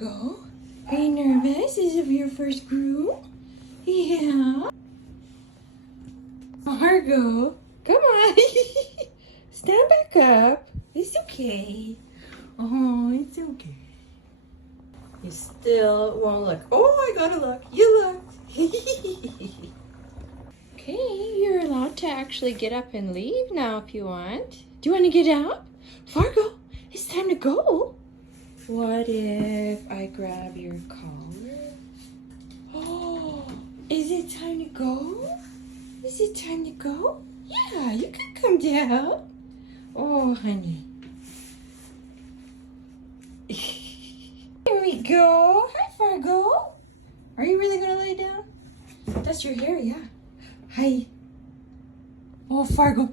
Go. Are you nervous? Is it your first groom? Yeah. Fargo, come on. Stand back up. It's okay. Oh, it's okay. You still won't look. Oh, I gotta look. You looked. Okay, you're allowed to actually get up and leave now if you want. Do you want to get out? Fargo, it's time to go. What if I grab your collar? Oh, is it time to go? Is it time to go? Yeah, you can come down. Oh, honey. Here we go. Hi, Fargo. Are you really going to lay down? That's your hair, yeah. Hi. Oh, Fargo.